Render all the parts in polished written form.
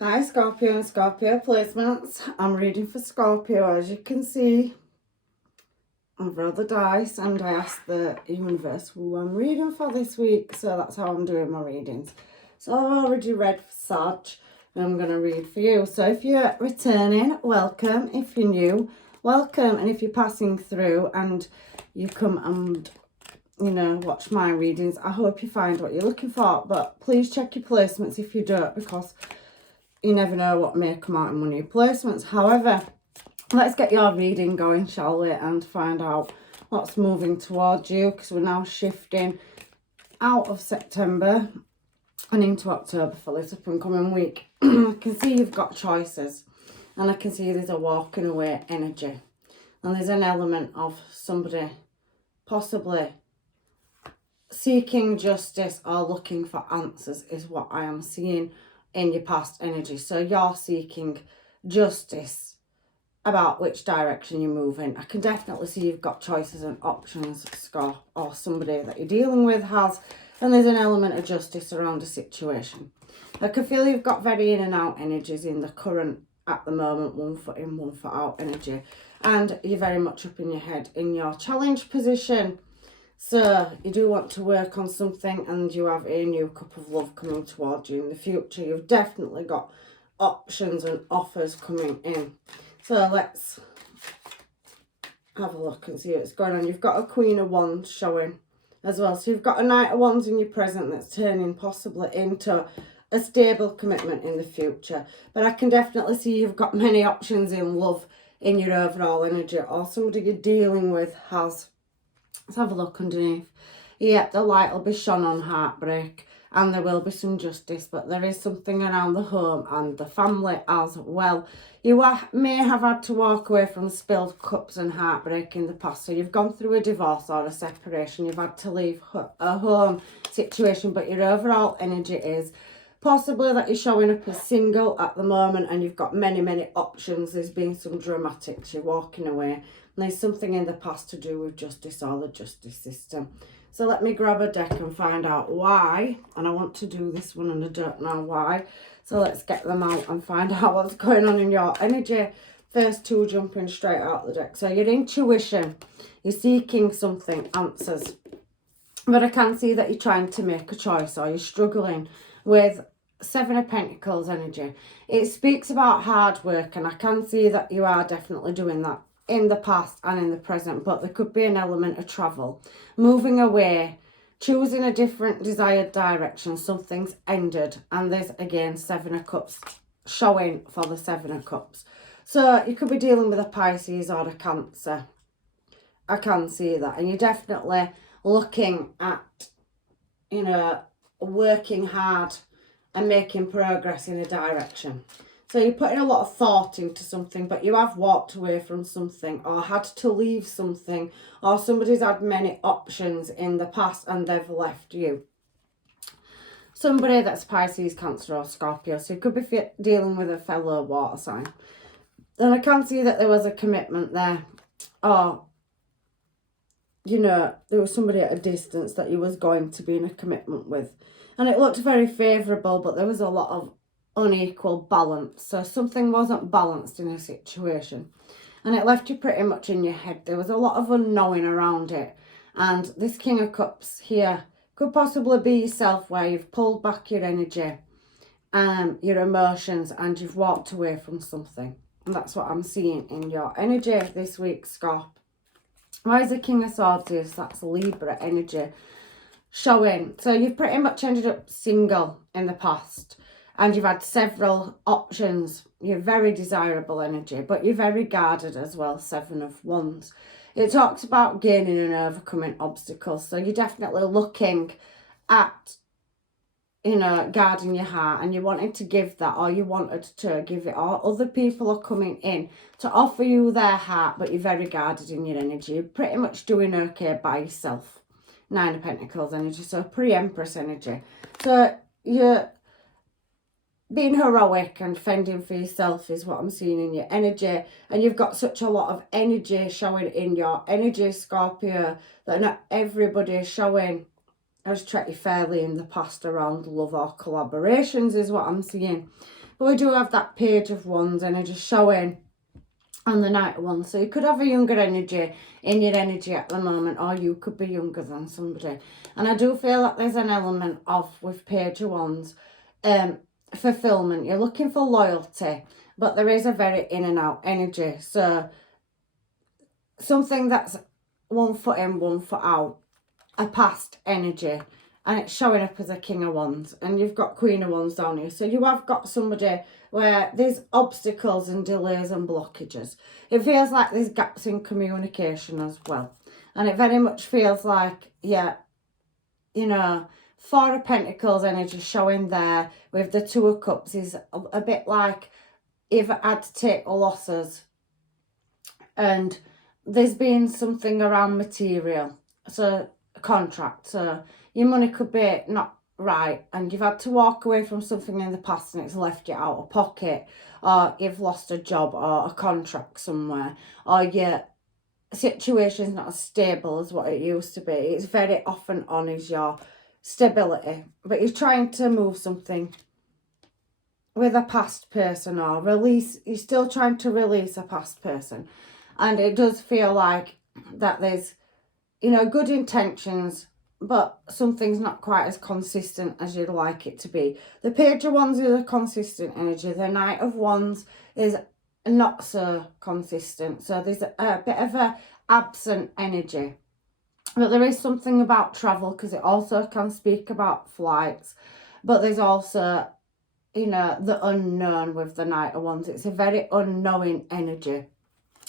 Hi Scorpio and Scorpio placements. I'm reading for Scorpio. As you can see, I've rolled the dice and I asked the universe who I'm reading for this week. So that's how I'm doing my readings. So I've already read for Sag and I'm going to read for you. So if you're returning, welcome. If you're new, welcome. And if you're passing through and you come and watch my readings, I hope you find what you're looking for. But please check your placements if you don't, because you never know what may come out in one of your placements. However, let's get your reading going, shall we, and find out what's moving towards you, because we're now shifting out of September and into October for this up and coming week. I can see you've got choices, and I can see there's a walking away energy, and there's an element of somebody possibly seeking justice or looking for answers is what I am seeing in your past energy. So you're seeking justice about which direction you're moving. I can definitely see you've got choices and options, Scott, or somebody that you're dealing with has, and there's an element of justice around a situation. I can feel you've got very in and out energies in the current, at the moment, 1 foot in, 1 foot out energy, and you're very much up in your head in your challenge position. So you do want to work on something, and you have a new cup of love coming towards you in the future. You've definitely got options and offers coming in. So let's have a look and see what's going on. You've got a Queen of Wands showing as well. So you've got a Knight of Wands in your present that's turning possibly into a stable commitment in the future. But I can definitely see you've got many options in love in your overall energy, or somebody you're dealing with has. Let's have a look underneath. Yep, the light will be shone on heartbreak, and there will be some justice, but there is something around the home and the family as well. You may have had to walk away from spilled cups and heartbreak in the past. So you've gone through a divorce or a separation. You've had to leave a home situation, but your overall energy is possibly that you're showing up as single at the moment, and you've got many, many options. There's been some dramatics. You're walking away. And there's something in the past to do with justice or the justice system. So let me grab a deck and find out why. And I want to do this one and I don't know why. So let's get them out and find out what's going on in your energy. First two jumping straight out the deck. So your intuition, you're seeking something, answers. But I can see that you're trying to make a choice, or you're struggling with Seven of Pentacles energy. It speaks about hard work, and I can see that you are definitely doing that in the past and in the present, but there could be an element of travel, moving away, choosing a different desired direction. Something's ended, and there's again Seven of Cups showing for the Seven of Cups. So you could be dealing with a Pisces or a Cancer. I can see that, and you're definitely looking at, working hard and making progress in a direction. So you're putting a lot of thought into something, but you have walked away from something or had to leave something, or somebody's had many options in the past and they've left you. Somebody that's Pisces, Cancer or Scorpio. So you could be dealing with a fellow water sign. And I can see that there was a commitment there. Or, there was somebody at a distance that you was going to be in a commitment with. And it looked very favourable, but there was a lot of unequal balance. So something wasn't balanced in a situation, and it left you pretty much in your head. There was a lot of unknowing around it, and this King of Cups here could possibly be yourself, where you've pulled back your energy, your emotions, and you've walked away from something. And that's what I'm seeing in your energy this week, Scorp. Why is the King of Swords here? So that's Libra energy showing. So you've pretty much ended up single in the past, and you've had several options. You're very desirable energy, but you're very guarded as well. Seven of Wands. It talks about gaining and overcoming obstacles. So you're definitely looking at, guarding your heart, and you wanted to give that, or you wanted to give it, or other people are coming in to offer you their heart, but you're very guarded in your energy. You're pretty much doing okay by yourself. Nine of Pentacles energy, so pre-Empress energy. So you're being heroic and fending for yourself is what I'm seeing in your energy. And you've got such a lot of energy showing in your energy, Scorpio, that not everybody is showing has treated you fairly in the past around love or collaborations is what I'm seeing. But we do have that Page of Wands energy showing on the Knight of Wands. So you could have a younger energy in your energy at the moment, or you could be younger than somebody. And I do feel like there's an element of, with Page of Wands, fulfillment. You're looking for loyalty, but there is a very in and out energy. So something that's one foot in, one foot out, a past energy, and it's showing up as a King of Wands, and you've got Queen of Wands down here. So you have got somebody where there's obstacles and delays and blockages. It feels like there's gaps in communication as well. And it very much feels like, yeah, you know, Four of Pentacles energy showing there with the Two of Cups is a bit like you've had to take losses, and there's been something around material, so a contract, so your money could be not right, and you've had to walk away from something in the past and it's left you out of pocket, or you've lost a job or a contract somewhere, or your situation's not as stable as what it used to be. It's very often on is your stability, but you're trying to move something with a past person, or release, you're still trying to release a past person. And it does feel like that there's, you know, good intentions, but something's not quite as consistent as you'd like it to be. The Page of Wands is a consistent energy. The Knight of Wands is not so consistent. So there's a bit of a absent energy. But there is something about travel, because it also can speak about flights. But there's also, you know, the unknown with the Knight of Wands. It's a very unknowing energy.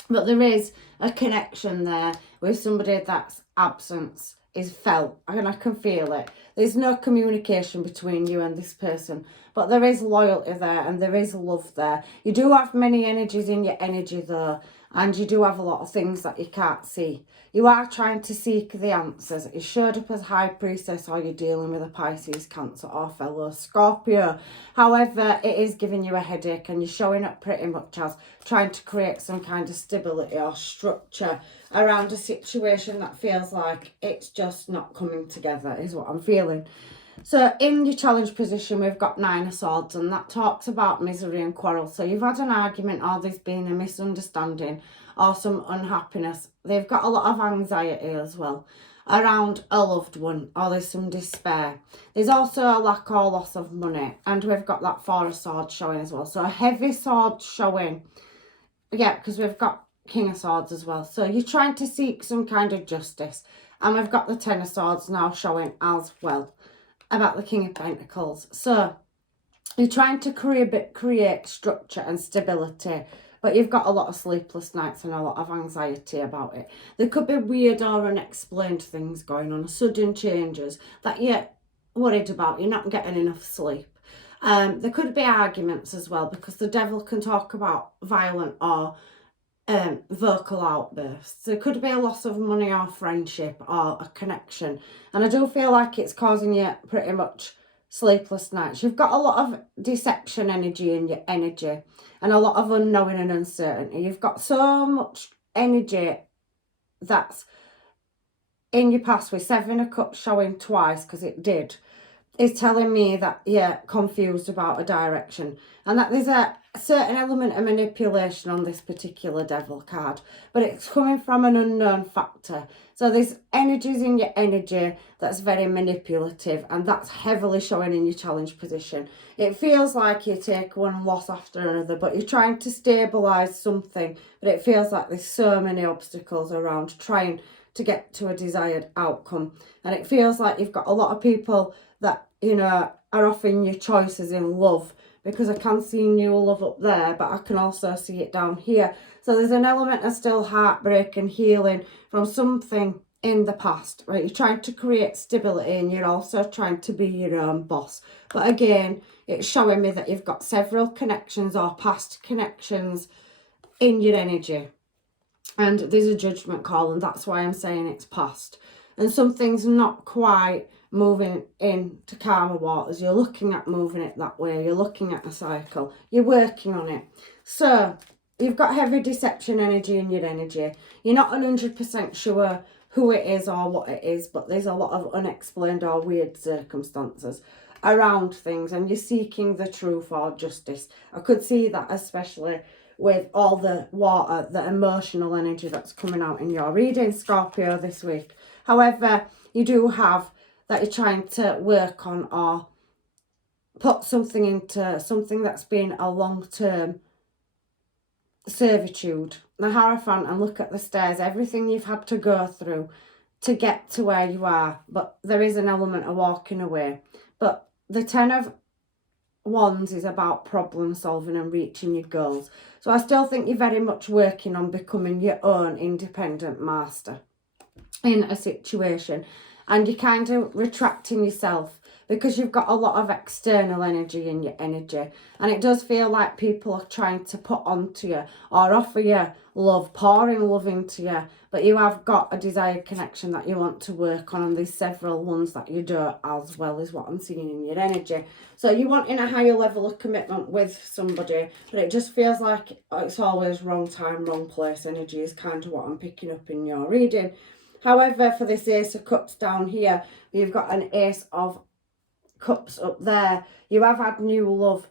But there is a connection there with somebody that's absence is felt, and I can feel it. There's no communication between you and this person, but there is loyalty there and there is love there. You do have many energies in your energy though, and you do have a lot of things that you can't see. You are trying to seek the answers. It showed up as High Priestess, or you're dealing with a Pisces, Cancer or fellow Scorpio. However, it is giving you a headache, and you're showing up pretty much as trying to create some kind of stability or structure around a situation that feels like it's just not coming together, is what I'm feeling. So in your challenge position, we've got Nine of Swords, and that talks about misery and quarrel. So you've had an argument, or there's been a misunderstanding or some unhappiness. They've got a lot of anxiety as well around a loved one, or there's some despair. There's also a lack or loss of money, and we've got that Four of Swords showing as well. So a heavy sword showing, yeah, because we've got King of Swords as well. So you're trying to seek some kind of justice, and we've got the Ten of Swords now showing as well about the King of Pentacles. So you're trying to create structure and stability, but you've got a lot of sleepless nights and a lot of anxiety about it. There could be weird or unexplained things going on, sudden changes that you're worried about. You're not getting enough sleep. There could be arguments as well, because the Devil can talk about violent or vocal outbursts. There could be a loss of money or friendship or a connection, and I do feel like it's causing you pretty much sleepless nights. You've got a lot of deception energy in your energy, and a lot of unknowing and uncertainty. You've got so much energy that's in your past, with Seven of Cups showing twice, because it did, is telling me that you're confused about a direction, and that there's a certain element of manipulation on this particular Devil card, but it's coming from an unknown factor. So there's energies in your energy that's very manipulative, and that's heavily showing in your challenge position. It feels like you take one loss after another, but you're trying to stabilise something, but it feels like there's so many obstacles around trying to get to a desired outcome. And it feels like you've got a lot of people that, you know, are offering you choices in love, because I can see new love up there, but I can also see it down here. So there's an element of still heartbreak and healing from something in the past, right? You're trying to create stability, and you're also trying to be your own boss. But again, it's showing me that you've got several connections or past connections in your energy. And there's a judgment call, and that's why I'm saying it's past. And something's not quite moving into calmer waters. You're looking at moving it that way. You're looking at a cycle. You're working on it. So you've got heavy deception energy in your energy. You're not 100% sure who it is or what it is, but there's a lot of unexplained or weird circumstances. around things, and you're seeking the truth or justice. I could see that especially with all the water, the emotional energy that's coming out in your reading, Scorpio, this week. However, you do have that you're trying to work on or put something into something that's been a long-term servitude. The Hierophant, and look at the stairs, everything you've had to go through to get to where you are, but there is an element of walking away. But the Ten of Wands is about problem solving and reaching your goals. So I still think you're very much working on becoming your own independent master in a situation, and you're kind of retracting yourself because you've got a lot of external energy in your energy, and it does feel like people are trying to put onto you or offer you love, pouring love into you, but you have got a desired connection that you want to work on, and there's several ones that you do as well, is what I'm seeing in your energy. So you're wanting a higher level of commitment with somebody, but it just feels like it's always wrong time, wrong place energy is kind of what I'm picking up in your reading. However, for this Ace of Cups down here, you've got an Ace of Cups up there. You have had new love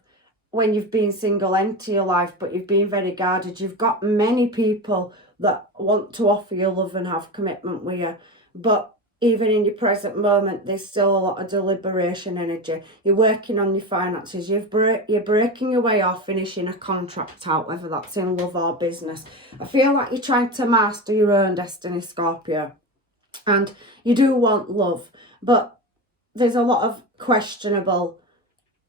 when you've been single into your life, but you've been very guarded. You've got many people that want to offer you love and have commitment with you, but even in your present moment, there's still a lot of deliberation energy. You're working on your finances. You're breaking your way off finishing a contract out, whether that's in love or business. I feel like you're trying to master your own destiny, Scorpio, and you do want love, but there's a lot of questionable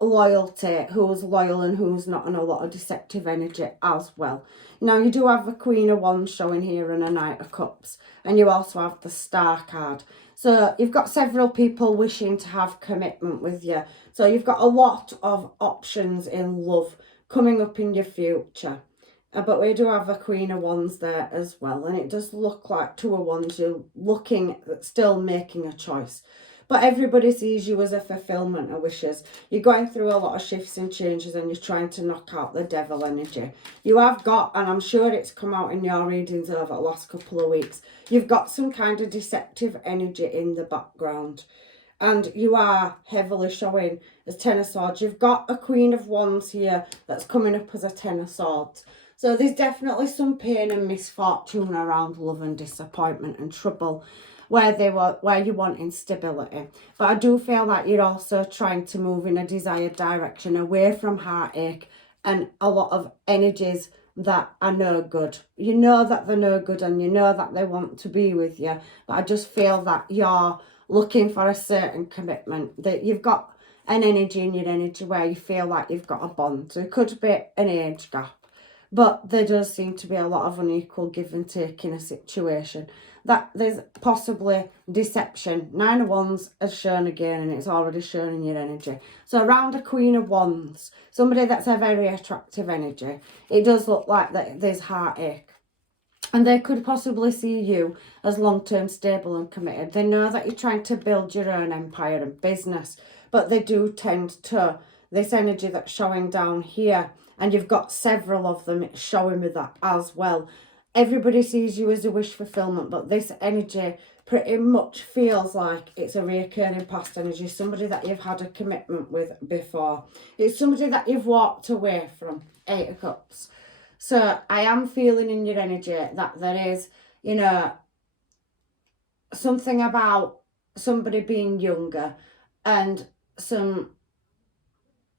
loyalty, who's loyal and who's not, and a lot of deceptive energy as well. Now, you do have the Queen of Wands showing here and a Knight of Cups, and you also have the Star card. So you've got several people wishing to have commitment with you. So you've got a lot of options in love coming up in your future. But we do have a Queen of Wands there as well, and it does look like Two of Wands, you're looking at still making a choice. But everybody sees you as a fulfillment of wishes. You're going through a lot of shifts and changes, and you're trying to knock out the devil energy. You have got, and I'm sure it's come out in your readings over the last couple of weeks, you've got some kind of deceptive energy in the background. And you are heavily showing as Ten of Swords. You've got a Queen of Wands here that's coming up as a Ten of Swords. So there's definitely some pain and misfortune around love and disappointment and trouble where you're wanting stability. But I do feel like you're also trying to move in a desired direction away from heartache and a lot of energies that are no good. You know that they're no good, and you know that they want to be with you, but I just feel that you're looking for a certain commitment, that you've got an energy in your energy where you feel like you've got a bond. So it could be an age gap, but there does seem to be a lot of unequal give and take in a situation. That there's possibly deception. Nine of Wands has shown again, and it's already shown in your energy. So around a Queen of Wands, somebody that's a very attractive energy, it does look like that there's heartache. And they could possibly see you as long-term stable and committed. They know that you're trying to build your own empire and business, but they do tend to, this energy that's showing down here, and you've got several of them, it's showing me that as well. Everybody sees you as a wish fulfillment, but this energy pretty much feels like it's a reoccurring past energy, somebody that you've had a commitment with before. It's somebody that you've walked away from, Eight of Cups. So I am feeling in your energy that there is, you know, something about somebody being younger and some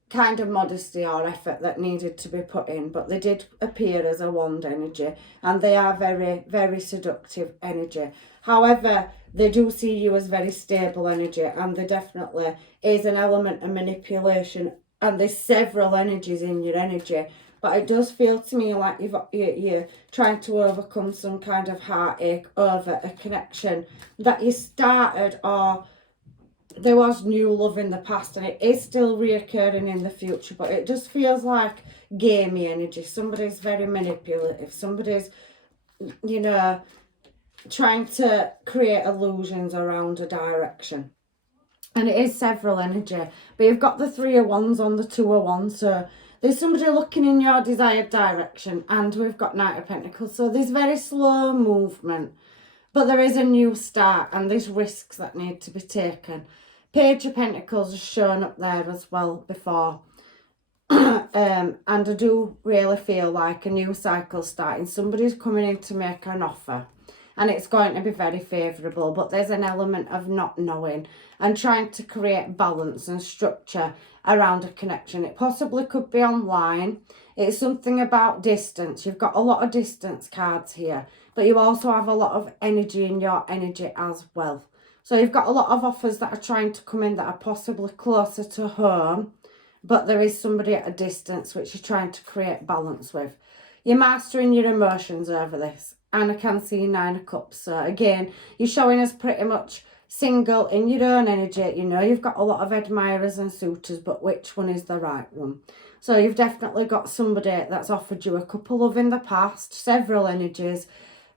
kind of modesty or effort that needed to be put in, but they did appear as a wand energy, and they are very, very seductive energy. However, they do see you as very stable energy, and there definitely is an element of manipulation, and there's several energies in your energy, but it does feel to me like you're trying to overcome some kind of heartache over a connection that you started, or there was new love in the past, and it is still reoccurring in the future, but it just feels like gamey energy. Somebody's very manipulative. Somebody's, you know, trying to create illusions around a direction. And it is several energy. But you've got the Three of Wands on the Two of Wands. So there's somebody looking in your desired direction. And we've got Knight of Pentacles. So there's very slow movement. But there is a new start, and there's risks that need to be taken. Page of Pentacles has shown up there as well before. And I do really feel like a new cycle starting. Somebody's coming in to make an offer and it's going to be very favourable, but there's an element of not knowing and trying to create balance and structure around a connection. It possibly could be online. It's something about distance. You've got a lot of distance cards here, but you also have a lot of energy in your energy as well. So you've got a lot of offers that are trying to come in that are possibly closer to home, but there is somebody at a distance which you're trying to create balance with. You're mastering your emotions over this. And I can see 9 of Cups. So again, you're showing us pretty much single in your own energy. You know, you've got a lot of admirers and suitors, but which one is the right one? So you've definitely got somebody that's offered you a couple of in the past, several energies,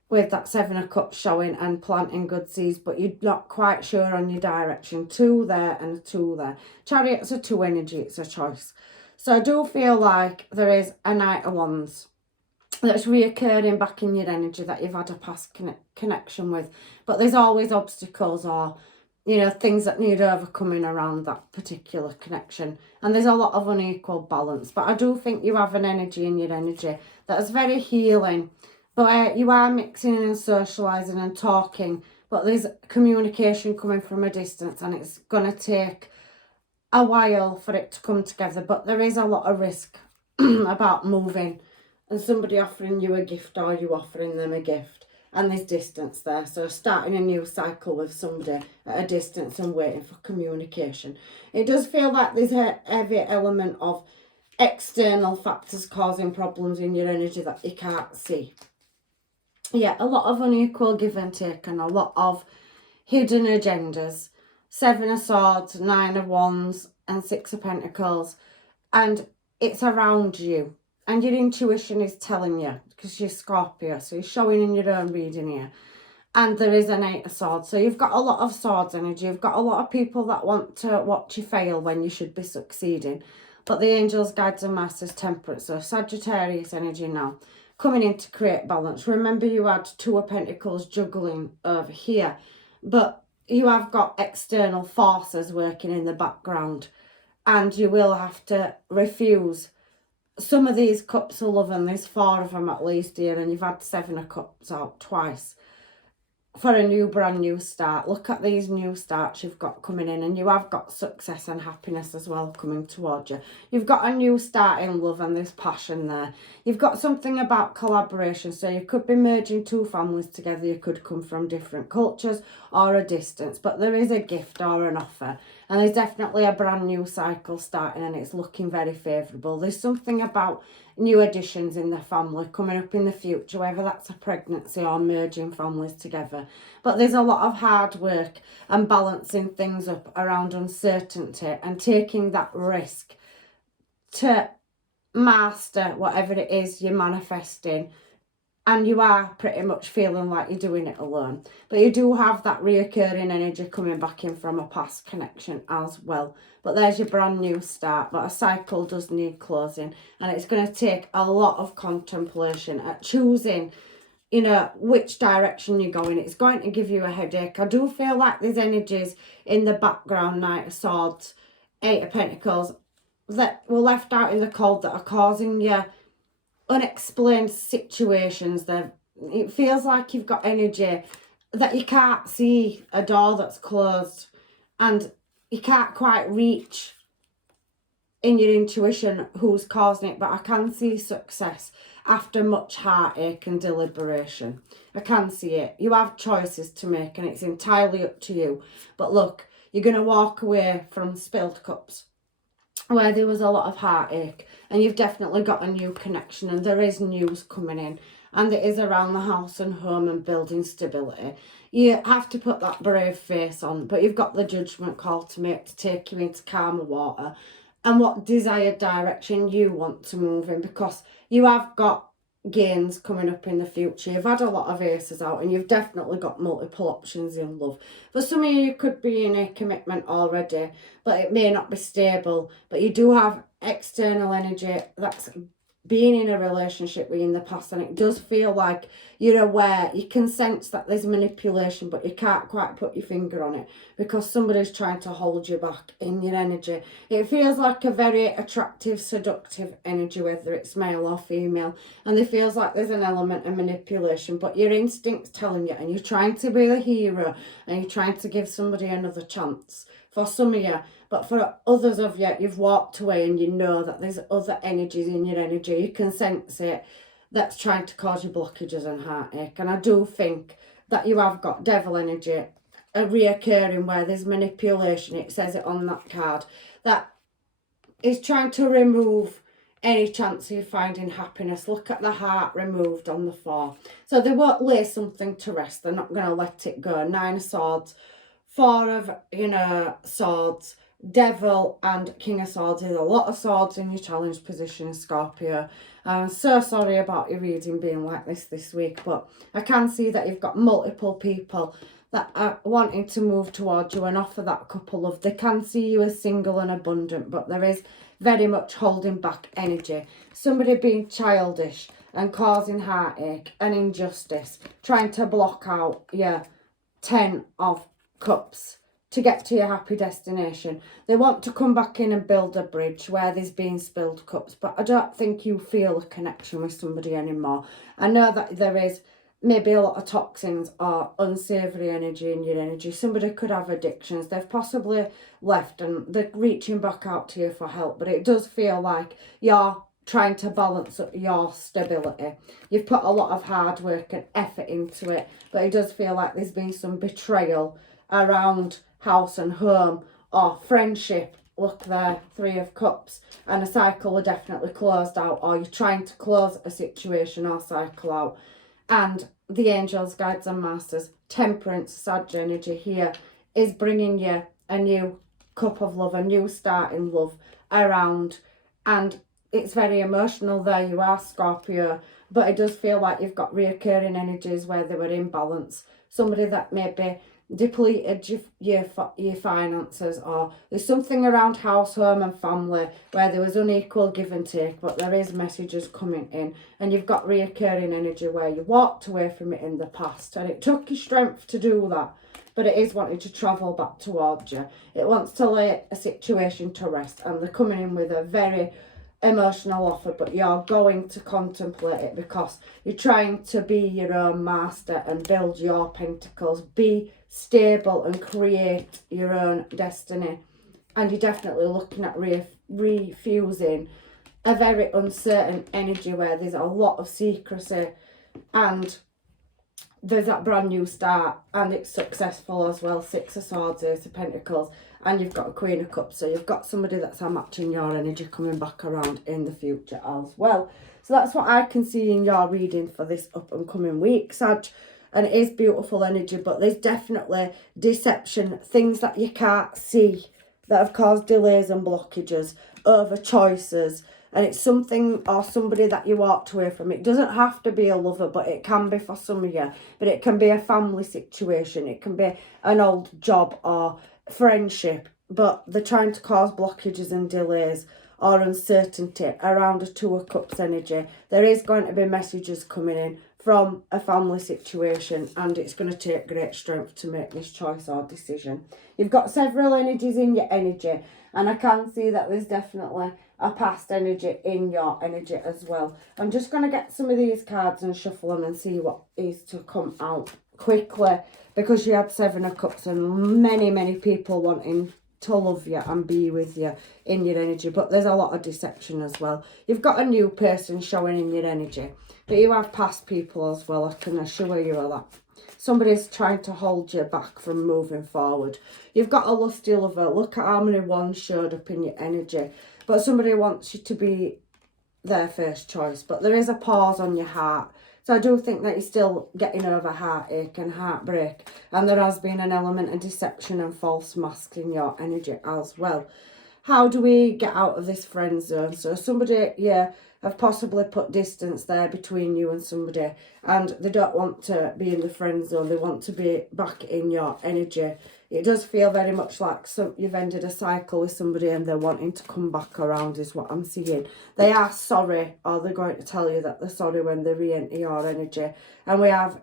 with that 7 of Cups showing and planting good seeds, but you're not quite sure on your direction. 2 there and a 2 there. Chariot's a 2 energy, it's a choice. So I do feel like there is a Knight of Wands that's reoccurring back in your energy that you've had a past connection with. But there's always obstacles or, you know, things that need overcoming around that particular connection. And there's a lot of unequal balance. But I do think you have an energy in your energy that's very healing. But you are mixing and socialising and talking, but there's communication coming from a distance and it's going to take a while for it to come together. But there is a lot of risk about moving and somebody offering you a gift or you offering them a gift. And there's distance there. So starting a new cycle with somebody at a distance and waiting for communication. It does feel like there's a heavy element of external factors causing problems in your energy that you can't see. Yeah, a lot of unequal give and take and a lot of hidden agendas. 7 of Swords, 9 of Wands and 6 of Pentacles. And it's around you. And your intuition is telling you, because you're Scorpio. So you're showing in your own reading here. And there is an 8 of Swords. So you've got a lot of Swords energy. You've got a lot of people that want to watch you fail when you should be succeeding. But the angels, guides and masters, Temperance. So Sagittarius energy now. Coming in to create balance. Remember, you had 2 of Pentacles juggling over here. But you have got external forces working in the background. And you will have to refuse some of these cups of love. And there's 4 of them at least here. And you've had 7 of Cups out twice. For a brand new start. Look at these new starts you've got coming in, and you have got success and happiness as well coming towards you. You've got a new start in love and there's passion there. You've got something about collaboration, so you could be merging 2 families together. You could come from different cultures or a distance, but there is a gift or an offer, and there's definitely a brand new cycle starting and it's looking very favourable. There's something about new additions in the family coming up in the future, whether that's a pregnancy or merging families together. But there's a lot of hard work and balancing things up around uncertainty and taking that risk to master whatever it is you're manifesting. And you are pretty much feeling like you're doing it alone. But you do have that reoccurring energy coming back in from a past connection as well. But there's your brand new start. But a cycle does need closing. And it's going to take a lot of contemplation at choosing, you know, which direction you're going. It's going to give you a headache. I do feel like there's energies in the background, Knight of Swords, 8 of Pentacles, that were left out in the cold that are causing you unexplained situations. That it feels like you've got energy that you can't see, a door that's closed, and you can't quite reach in your intuition who's causing it. But I can see success after much heartache and deliberation. I can see it. You have choices to make and it's entirely up to you. But look, you're going to walk away from spilled cups where there was a lot of heartache, and you've definitely got a new connection, and there is news coming in, and it is around the house and home and building stability. You have to put that brave face on, but you've got the judgment call to make to take you into calmer water and what desired direction you want to move in, because you have got gains coming up in the future. You've had a lot of aces out and you've definitely got multiple options in love. For some of you could be in a commitment already, but it may not be stable. But you do have external energy that's been in a relationship with you in the past, and it does feel like you're aware, you can sense that there's manipulation, but you can't quite put your finger on it because somebody's trying to hold you back in your energy. It feels like a very attractive, seductive energy, whether it's male or female, and it feels like there's an element of manipulation, but your instinct's telling you, and you're trying to be the hero, and you're trying to give somebody another chance. For some of you, but for others of you, you've walked away and you know that there's other energies in your energy. You can sense it that's trying to cause you blockages and heartache. And I do think that you have got devil energy reoccurring where there's manipulation. It says it on that card. That is trying to remove any chance of you finding happiness. Look at the heart removed on the 4. So they won't lay something to rest. They're not going to let it go. 9 of Swords, 4 of, Swords, Devil and King of Swords. There's a lot of swords in your challenge position, Scorpio. I'm so sorry about your reading being like this week, but I can see that you've got multiple people that are wanting to move towards you and offer that couple of. They can see you as single and abundant, but there is very much holding back energy. Somebody being childish and causing heartache and injustice, trying to block out your 10 of Cups to get to your happy destination. They want to come back in and build a bridge where there's been spilled cups, but I don't think you feel a connection with somebody anymore. I know that there is maybe a lot of toxins or unsavoury energy in your energy. Somebody could have addictions. They've possibly left and they're reaching back out to you for help, but it does feel like you're trying to balance up your stability. You've put a lot of hard work and effort into it, but it does feel like there's been some betrayal around house and home or friendship. Look there, 3 of Cups, and a cycle are definitely closed out, or you're trying to close a situation or cycle out. And the angels, guides and masters, Temperance, Sag energy here is bringing you a new cup of love, a new start in love around, and it's very emotional. There you are, Scorpio, but it does feel like you've got reoccurring energies where they were in balance. Somebody that maybe depleted your finances, or there's something around house, home and family where there was unequal give and take, but there is messages coming in, and you've got reoccurring energy where you walked away from it in the past and it took you strength to do that, but it is wanting to travel back towards you. It wants to lay a situation to rest, and they're coming in with a very emotional offer, but you're going to contemplate it because you're trying to be your own master and build your pentacles, be stable and create your own destiny. And you're definitely looking at refusing a very uncertain energy where there's a lot of secrecy, and there's that brand new start and it's successful as well. 6 of Swords, Ace of Pentacles, and you've got a Queen of Cups, so you've got somebody that's matching your energy coming back around in the future as well. So that's what I can see in your reading for this up and coming week, Sag. And it is beautiful energy, but there's definitely deception, things that you can't see that have caused delays and blockages over choices. And it's something or somebody that you walked away from. It doesn't have to be a lover, but it can be for some of you. But it can be a family situation. It can be an old job or friendship. But they're trying to cause blockages and delays or uncertainty around a 2 of Cups energy. There is going to be messages coming in from a family situation, and it's going to take great strength to make this choice or decision. You've got several energies in your energy, and I can see that there's definitely a past energy in your energy as well. I'm just going to get some of these cards and shuffle them and see what is to come out quickly, because you had 7 of Cups and many people wanting to love you and be with you in your energy, but there's a lot of deception as well. You've got a new person showing in your energy, but you have past people as well. I can assure you of that. Somebody's trying to hold you back from moving forward. You've got a lusty lover. Look at how many ones showed up in your energy, but somebody wants you to be their first choice, but there is a pause on your heart. So I do think that you're still getting over heartache and heartbreak, and there has been an element of deception and false masks in your energy as well. how do we get out of this friend zone? So somebody, yeah, have possibly put distance there between you and somebody, and they don't want to be in the friend zone. They want to be back in your energy. It does feel very much like you've ended a cycle with somebody and they're wanting to come back around is what I'm seeing. They are sorry, or they're going to tell you that they're sorry when they re-enter your energy. And we have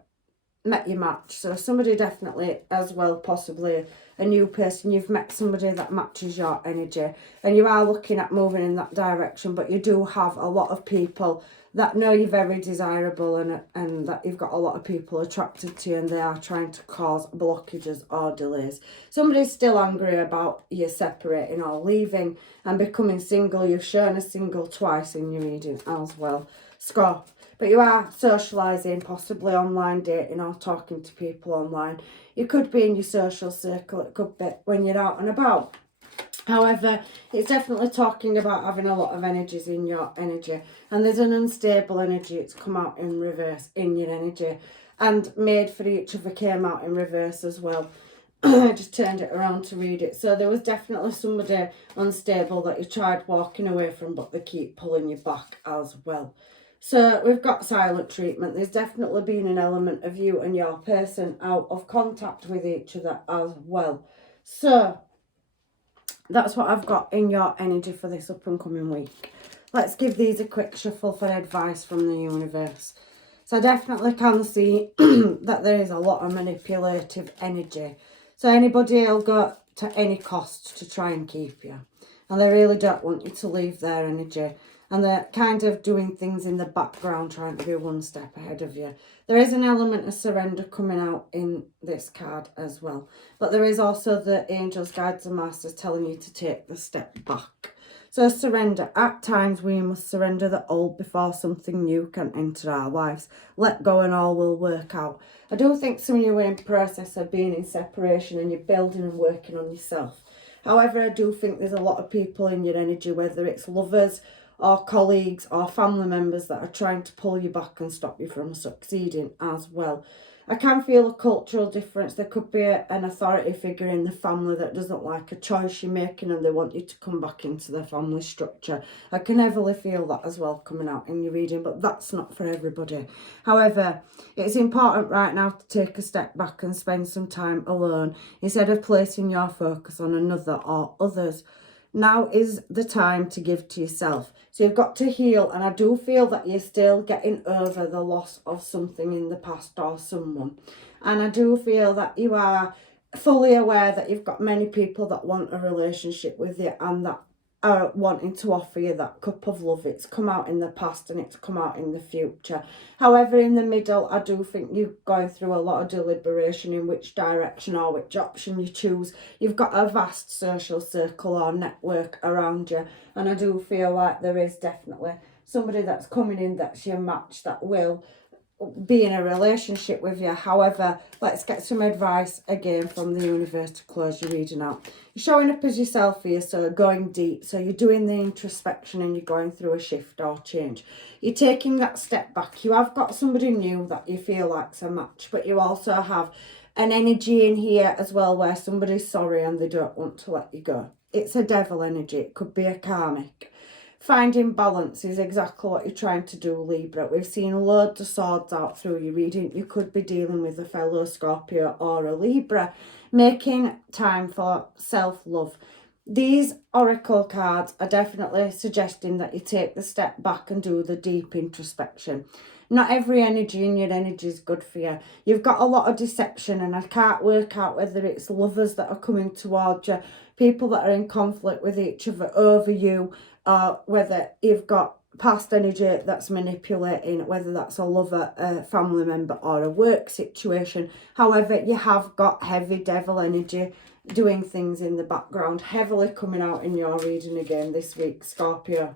met your match. So somebody definitely as well, possibly a new person. You've met somebody that matches your energy and you are looking at moving in that direction, but you do have a lot of people that know you're very desirable and that you've got a lot of people attracted to you, and they are trying to cause blockages or delays. Somebody's still angry about you separating or leaving and becoming single. You've shown a single twice in your reading as well, Scorp. But you are socialising, possibly online dating or talking to people online. You could be in your social circle. It could be when you're out and about. However, it's definitely talking about having a lot of energies in your energy. And there's an unstable energy. It's come out in reverse in your energy. And made for each other came out in reverse as well. I just turned it around to read it. So there was definitely somebody unstable that you tried walking away from, but they keep pulling you back as well. So we've got silent treatment. There's definitely been an element of you and your person out of contact with each other as well. So that's what I've got in your energy for this up and coming week. Let's give these a quick shuffle for advice from the universe. So I definitely can see that there is a lot of manipulative energy. So anybody will go to any cost to try and keep you. And they really don't want you to leave their energy. And they're kind of doing things in the background, trying to be one step ahead of you. There is an element of surrender coming out in this card as well. But there is also the angels, guides and masters telling you to take the step back. So surrender. At times we must surrender the old before something new can enter our lives. Let go and all will work out. I do think some of you are in process of being in separation and you're building and working on yourself. However, I do think there's a lot of people in your energy, whether it's lovers or colleagues or family members, that are trying to pull you back and stop you from succeeding as well. I can feel a cultural difference. There could be an authority figure in the family that doesn't like a choice you're making and they want you to come back into the family structure. I can heavily feel that as well coming out in your reading, but that's not for everybody. However, it's important right now to take a step back and spend some time alone instead of placing your focus on another or others. Now is the time to give to yourself. So you've got to heal, and I do feel that you're still getting over the loss of something in the past or someone. And I do feel that you are fully aware that you've got many people that want a relationship with you and that are wanting to offer you that cup of love. It's come out in the past and it's come out in the future. However, in the middle, I do think you're going through a lot of deliberation in which direction or which option you choose. You've got a vast social circle or network around you, and I do feel like there is definitely somebody that's coming in that's your match that will be in a relationship with you. However, let's get some advice again from the universe to close your reading out. You're showing up as yourself here, so going deep. So you're doing the introspection and you're going through a shift or change. You're taking that step back. You have got somebody new that you feel like's a match, but you also have an energy in here as well where somebody's sorry and they don't want to let you go. It's a devil energy. It could be a karmic. Finding balance is exactly what you're trying to do, Libra. We've seen loads of swords out through your reading. You could be dealing with a fellow Scorpio or a Libra. Making time for self-love. These oracle cards are definitely suggesting that you take the step back and do the deep introspection. Not every energy in your energy is good for you. You've got a lot of deception, and I can't work out whether it's lovers that are coming towards you, people that are in conflict with each other over you, whether you've got past energy that's manipulating, whether that's a lover, a family member or a work situation. However, you have got heavy devil energy doing things in the background, heavily coming out in your reading again this week, Scorpio.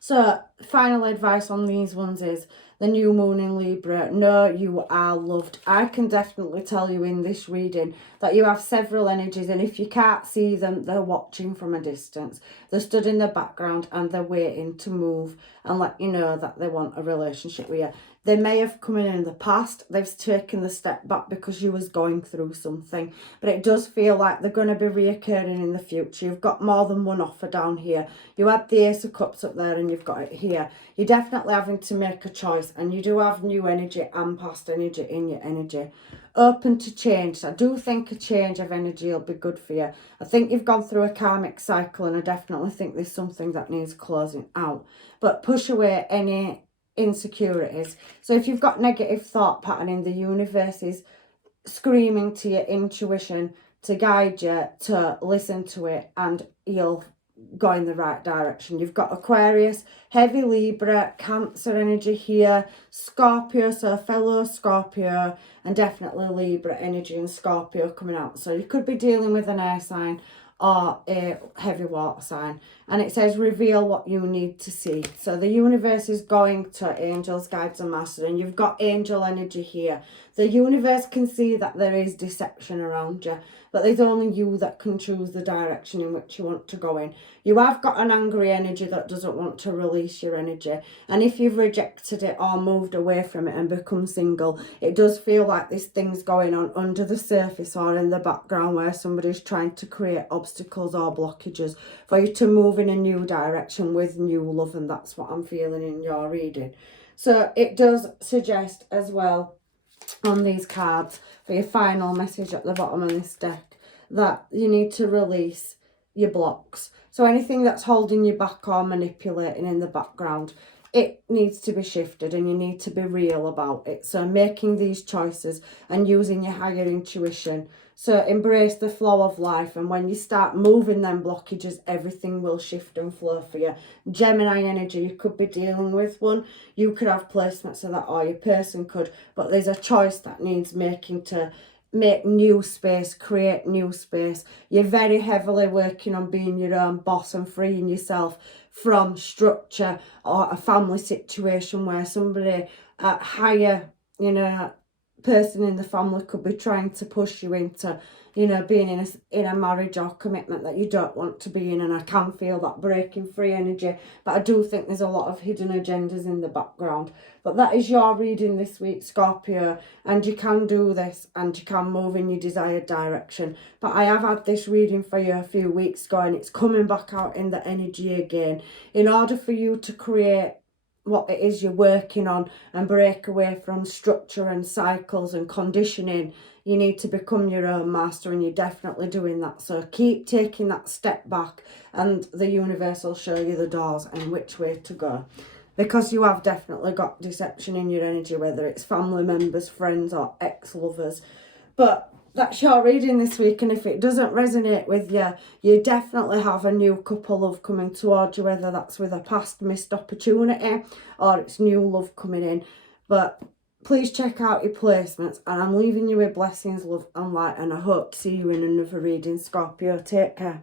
So, final advice on these ones is the new moon in Libra. Know you are loved. I can definitely tell you in this reading that you have several energies, and if you can't see them, they're watching from a distance. They're stood in the background and they're waiting to move and let you know that they want a relationship with you. They may have come in the past. They've taken the step back because you was going through something. But it does feel like they're going to be reoccurring in the future. You've got more than one offer down here. You had the Ace of Cups up there and you've got it here. You're definitely having to make a choice. And you do have new energy and past energy in your energy. Open to change. I do think a change of energy will be good for you. I think you've gone through a karmic cycle, and I definitely think there's something that needs closing out. But push away any insecurities. So if you've got negative thought patterning, the universe is screaming to your intuition to guide you to listen to it, and you'll go in the right direction. You've got Aquarius, heavy Libra, Cancer energy here, Scorpio, so fellow Scorpio, and definitely Libra energy and Scorpio coming out. So you could be dealing with an air sign or a heavy water sign. And it says reveal what you need to see. So the universe is going to angels, guides and masters, and you've got angel energy here. The universe can see that there is deception around you, but there's only you that can choose the direction in which you want to go in. You have got an angry energy that doesn't want to release your energy. And if you've rejected it or moved away from it and become single, it does feel like there's things going on under the surface or in the background where somebody's trying to create obstacles or blockages for you to move in a new direction with new love. And that's what I'm feeling in your reading. So it does suggest as well on these cards for your final message at the bottom of this deck that you need to release your blocks. So anything that's holding you back or manipulating in the background, it needs to be shifted, and you need to be real about it. So making these choices and using your higher intuition. So embrace the flow of life, and when you start moving them blockages, everything will shift and flow for you. Gemini energy, you could be dealing with one. You could have placements of that, or your person could. But there's a choice that needs making to make new space, create new space. You're very heavily working on being your own boss and freeing yourself from structure or a family situation where somebody higher, person in the family could be trying to push you into, being in a marriage or commitment that you don't want to be in. And I can feel that breaking free energy, but I do think there's a lot of hidden agendas in the background. But that is your reading this week, Scorpio, and you can do this and you can move in your desired direction. But I have had this reading for you a few weeks ago, and it's coming back out in the energy again. In order for you to create what it is you're working on and break away from structure and cycles and conditioning, you need to become your own master, and you're definitely doing that. So keep taking that step back, and the universe will show you the doors and which way to go, because you have definitely got deception in your energy, whether it's family members, friends or ex-lovers. But that's your reading this week, and if it doesn't resonate with you, you definitely have a new couple love coming towards you, whether that's with a past missed opportunity or it's new love coming in. But please check out your placements, and I'm leaving you with blessings, love and light, and I hope to see you in another reading, Scorpio. Take care.